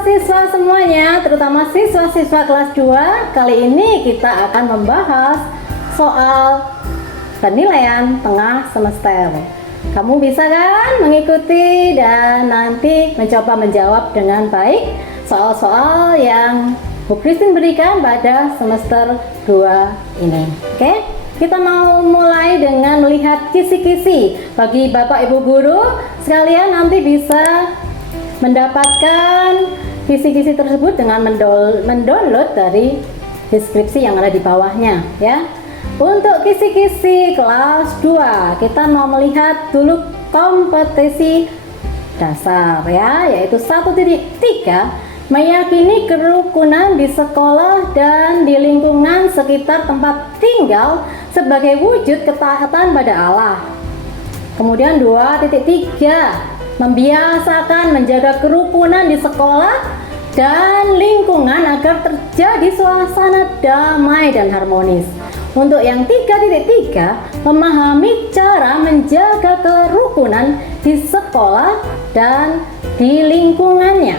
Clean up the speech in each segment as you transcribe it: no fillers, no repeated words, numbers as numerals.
siswa-siswa semuanya, terutama siswa-siswa kelas 2. Kali ini kita akan membahas soal penilaian tengah semester. Kamu bisa kan mengikuti dan nanti mencoba menjawab dengan baik soal-soal yang Bu Christine berikan pada semester 2 ini. Oke? Kita mau mulai dengan melihat kisi-kisi. Bagi Bapak Ibu guru sekalian nanti bisa mendapatkan kisi-kisi tersebut dengan mendownload dari deskripsi yang ada di bawahnya ya. Untuk kisi-kisi kelas 2 kita mau melihat dulu kompetensi dasar ya, yaitu 1.3 meyakini kerukunan di sekolah dan di lingkungan sekitar tempat tinggal sebagai wujud ketaatan pada Allah. Kemudian 2.3 membiasakan menjaga kerukunan di sekolah dan lingkungan agar terjadi suasana damai dan harmonis. Untuk yang 3.3 memahami cara menjaga kerukunan di sekolah dan di lingkungannya.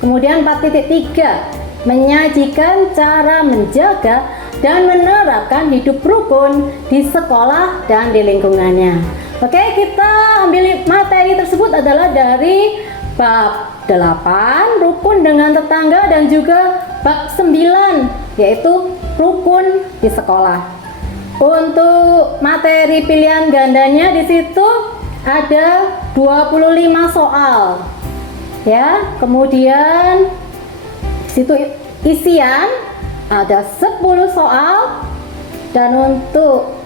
Kemudian 4.3 menyajikan cara menjaga dan menerapkan hidup rukun di sekolah dan di lingkungannya. Oke, kita ambil materi tersebut adalah dari bab 8 rukun dengan tetangga dan juga bab 9 yaitu rukun di sekolah. Untuk materi pilihan gandanya di situ ada 25 soal. Ya, kemudian di situ isian ada 10 soal dan untuk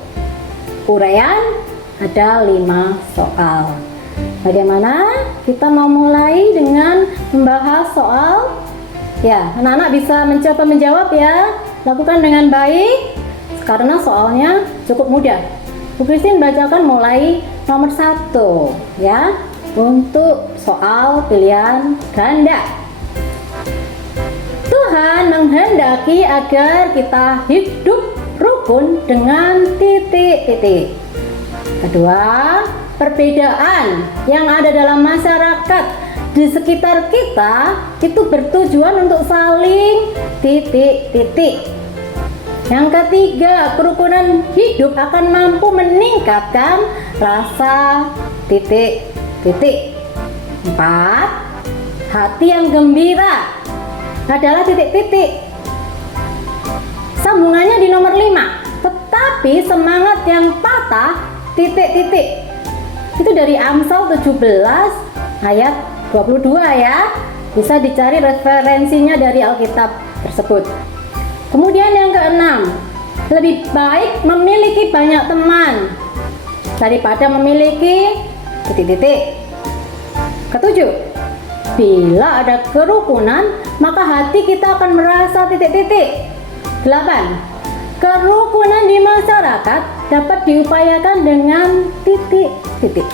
uraian ada 5 soal. Bagaimana? Kita mau mulai dengan membahas soal. Ya, anak-anak bisa mencoba menjawab ya. Lakukan dengan baik karena soalnya cukup mudah. Bu Christine bacakan mulai nomor 1 ya. Untuk soal pilihan ganda. Tuhan menghendaki agar kita hidup rukun dengan titik-titik. Kedua, perbedaan yang ada dalam masyarakat di sekitar kita itu bertujuan untuk saling titik-titik. Yang ketiga, kerukunan hidup akan mampu meningkatkan rasa titik-titik. 4, hati yang gembira adalah titik-titik. Sambungannya di nomor 5. Tetapi semangat yang patah titik-titik. Itu dari Amsal 17 ayat 22 ya. Bisa dicari referensinya dari Alkitab tersebut. Kemudian yang keenam, lebih baik memiliki banyak teman daripada memiliki titik-titik. Ketujuh, bila ada kerukunan, maka hati kita akan merasa titik-titik. 8. Kerukunan di masyarakat dapat diupayakan dengan titik-titik.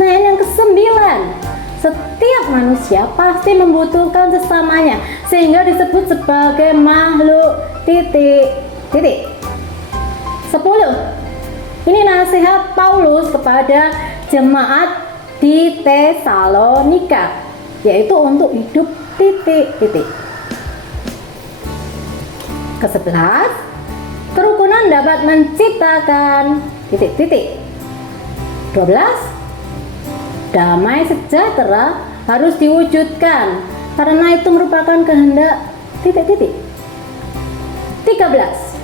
Nah, yang ke-9, setiap manusia pasti membutuhkan sesamanya sehingga disebut sebagai makhluk titik-titik. 10. Ini nasihat Paulus kepada jemaat di Tesalonika, yaitu untuk hidup titik-titik. Ke-11, kerukunan dapat menciptakan titik-titik. 12, damai sejahtera harus diwujudkan karena itu merupakan kehendak titik-titik. 13,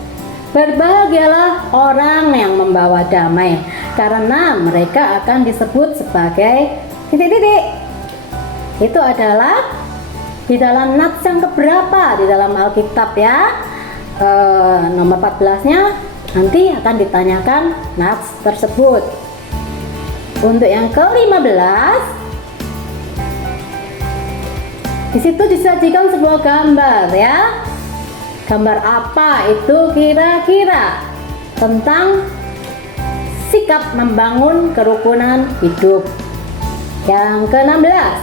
berbahagialah orang yang membawa damai karena mereka akan disebut sebagai titik-titik. Itu adalah di dalam nats yang keberapa di dalam Alkitab ya. Nomor 14-nya nanti akan ditanyakan nats tersebut. Untuk yang ke-15, di situ disajikan sebuah gambar ya. Gambar apa itu kira-kira? Tentang sikap membangun kerukunan hidup. Yang ke-16,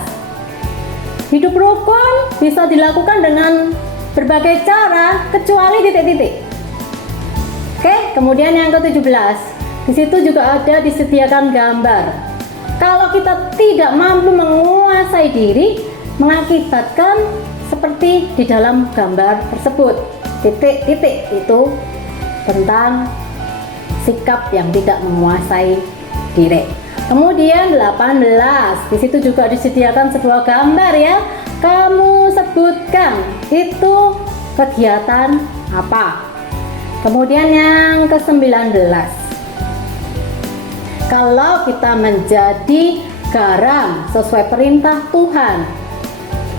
hidup rukun bisa dilakukan dengan berbagai cara kecuali titik-titik. Oke, kemudian yang ke-17, di situ juga ada disediakan gambar. Kalau kita tidak mampu menguasai diri, mengakibatkan seperti di dalam gambar tersebut. Titik-titik itu tentang sikap yang tidak menguasai diri. Kemudian 18, di situ juga disediakan sebuah gambar ya. Kamu sebutkan itu kegiatan apa. Kemudian yang ke-19, kalau kita menjadi garam sesuai perintah Tuhan,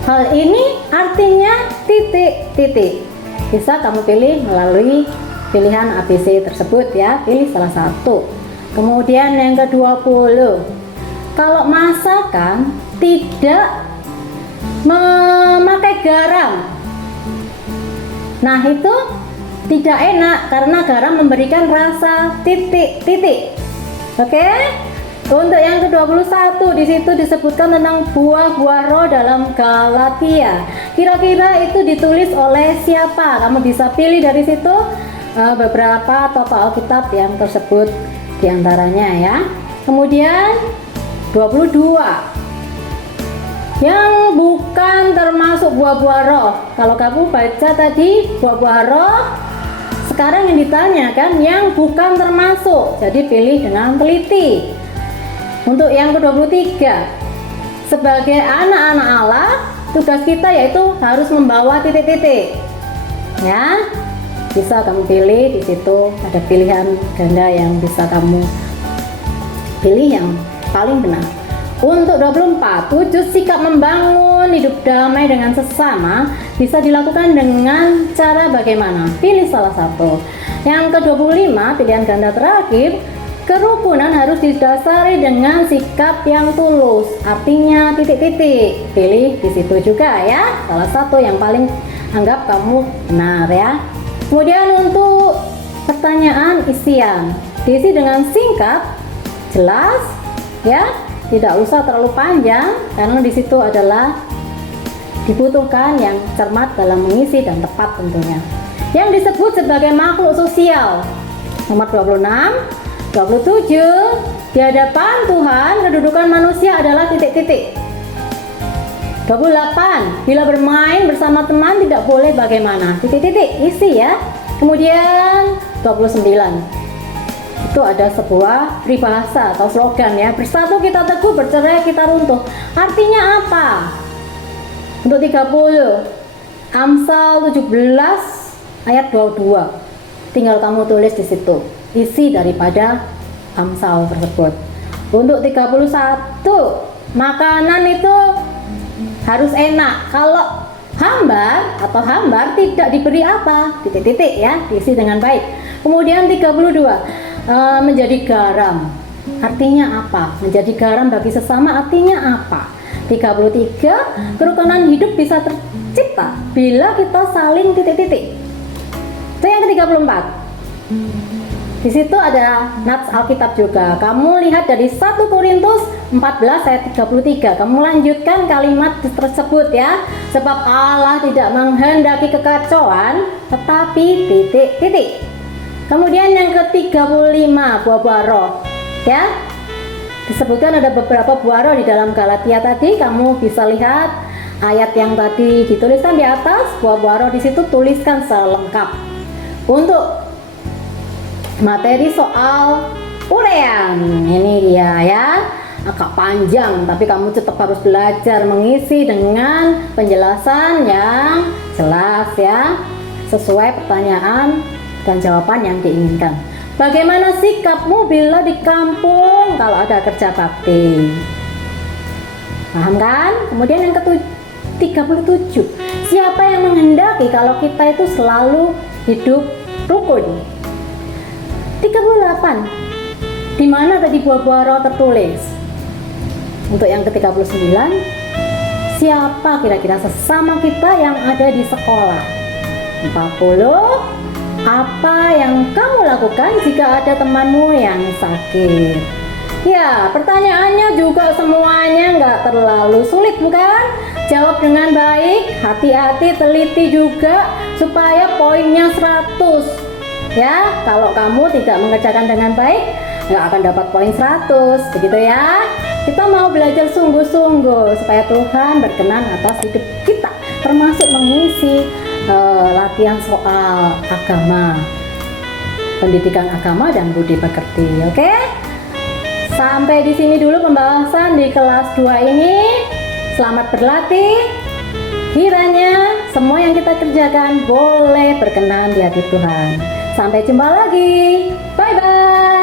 hal ini artinya titik-titik. Bisa kamu pilih melalui pilihan ABC tersebut ya, pilih salah satu. Kemudian yang ke-20, kalau masakan tidak memakai garam, nah itu tidak enak karena garam memberikan rasa titik-titik. Oke? Untuk yang ke-21, di situ disebutkan tentang buah-buah roh dalam Galatia. Kira-kira itu ditulis oleh siapa? Kamu bisa pilih dari situ beberapa tokoh Alkitab yang tersebut diantaranya ya. Kemudian 22, yang bukan termasuk buah-buah roh. Kalau kamu baca tadi buah-buah roh, sekarang yang ditanya kan yang bukan termasuk. Jadi pilih dengan teliti. Untuk yang ke-23, sebagai anak-anak Allah, tugas kita yaitu harus membawa titik-titik. Ya, bisa kamu pilih di situ, ada pilihan ganda yang bisa kamu pilih yang paling benar. Untuk 24, wujud sikap membangun hidup damai dengan sesama bisa dilakukan dengan cara bagaimana? Pilih salah satu. Yang ke-25, pilihan ganda terakhir, kerukunan harus didasari dengan sikap yang tulus. Artinya titik-titik. Pilih di situ juga ya. Salah satu yang paling anggap kamu benar ya. Kemudian untuk pertanyaan isian, diisi dengan singkat, jelas ya. Tidak usah terlalu panjang karena di situ adalah dibutuhkan yang cermat dalam mengisi dan tepat tentunya. Yang disebut sebagai makhluk sosial. Nomor 26, 27, di hadapan Tuhan kedudukan manusia adalah titik-titik. 28, bila bermain bersama teman tidak boleh bagaimana? Titik-titik, isi ya. Kemudian 29, itu ada sebuah peribahasa atau slogan ya, bersatu kita teguh, bercerai kita runtuh. Artinya apa? Untuk 30, Amsal 17 ayat 22, tinggal kamu tulis di situ isi daripada Amsal tersebut. Untuk 31, makanan itu harus enak. Kalau hambar atau hambar tidak diberi apa? Titik-titik ya, diisi dengan baik. Kemudian 32, menjadi garam. Artinya apa? Menjadi garam bagi sesama artinya apa? 33, kerukunan hidup bisa tercipta bila kita saling titik-titik. Itu yang ke-34. Di situ ada nats Alkitab juga. Kamu lihat dari 1 Korintus 14 ayat 33. Kamu lanjutkan kalimat tersebut ya. Sebab Allah tidak menghendaki kekacauan, tetapi titik-titik. Kemudian yang ke-35, buah-buah roh. Ya. Disebutkan ada beberapa buah roh di dalam Galatia tadi. Kamu bisa lihat ayat yang tadi dituliskan di atas, buah-buah roh di situ tuliskan secara lengkap. Untuk materi soal urean ini dia ya, agak panjang tapi kamu tetap harus belajar mengisi dengan penjelasan yang jelas ya, sesuai pertanyaan dan jawaban yang diinginkan. Bagaimana sikapmu bila di kampung kalau ada kerja bakti? Paham kan? Kemudian yang ke-37, siapa yang menghendaki kalau kita itu selalu hidup rukun? 38, di mana tadi buah-buah roh tertulis? Untuk yang ke-39, siapa kira-kira sesama kita yang ada di sekolah? 40, apa yang kamu lakukan jika ada temanmu yang sakit? Ya, pertanyaannya juga semuanya nggak terlalu sulit bukan? Jawab dengan baik, hati-hati, teliti juga supaya poinnya 100. Ya, kalau kamu tidak mengerjakan dengan baik, nggak akan dapat poin 100, begitu ya. Kita mau belajar sungguh-sungguh supaya Tuhan berkenan atas hidup kita, termasuk mengisi latihan soal agama, pendidikan agama dan budi pekerti. Oke? Sampai di sini dulu pembahasan di kelas 2 ini. Selamat berlatih. Kiranya semua yang kita kerjakan boleh berkenan di hati Tuhan. Sampai jumpa lagi. Bye bye.